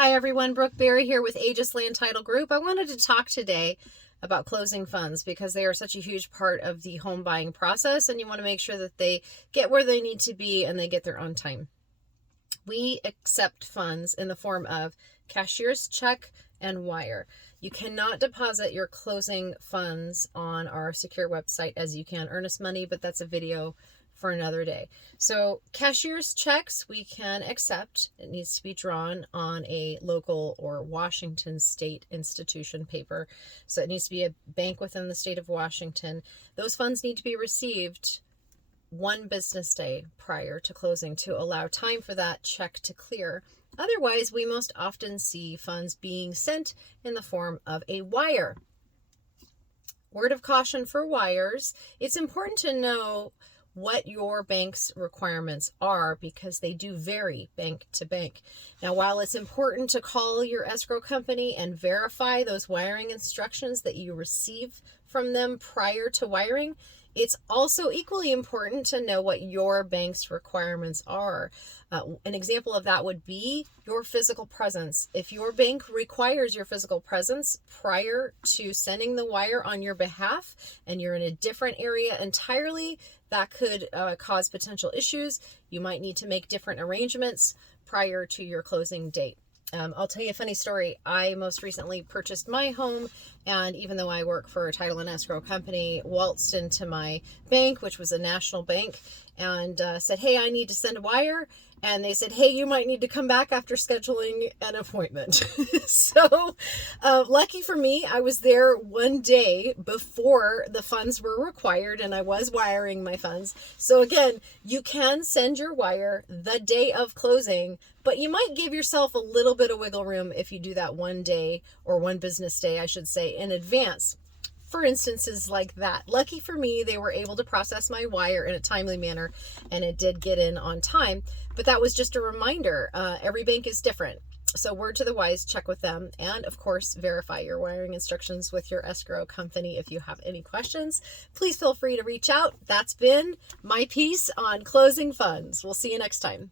Hi everyone, Brooke Berry here with Aegis Land Title Group. I wanted to talk today about closing funds because they are such a huge part of the home buying process, and you want to make sure that they get where they need to be and they get there on time. We accept funds in the form of cashier's check and wire. You cannot deposit your closing funds on our secure website as you can earnest money, but that's a video for another day. So cashier's checks we can accept. It needs to be drawn on a local or Washington state institution paper. So it needs to be a bank within the state of Washington. Those funds need to be received one business day prior to closing to allow time for that check to clear. Otherwise, we most often see funds being sent in the form of a wire. Word of caution for wires: it's important to know what your bank's requirements are because they do vary bank to bank. Now, while it's important to call your escrow company and verify those wiring instructions that you receive from them prior to wiring, it's also equally important to know what your bank's requirements are. An example of that would be your physical presence. If your bank requires your physical presence prior to sending the wire on your behalf and you're in a different area entirely, that could cause potential issues. You might need to make different arrangements prior to your closing date. I'll tell you a funny story. I most recently purchased my home, and even though I work for a title and escrow company, waltzed into my bank, which was a national bank, and said, "Hey, I need to send a wire." And they said, "Hey, you might need to come back after scheduling an appointment." So lucky for me, I was there one day before the funds were required, and I was wiring my funds. So again, you can send your wire the day of closing, but you might give yourself a little bit of wiggle room if you do that one day, or one business day, I should say, in advance. For instances like that. Lucky for me, they were able to process my wire in a timely manner, and it did get in on time. But that was just a reminder. Every bank is different. So word to the wise, check with them. And of course, verify your wiring instructions with your escrow company. If you have any questions, please feel free to reach out. That's been my piece on closing funds. We'll see you next time.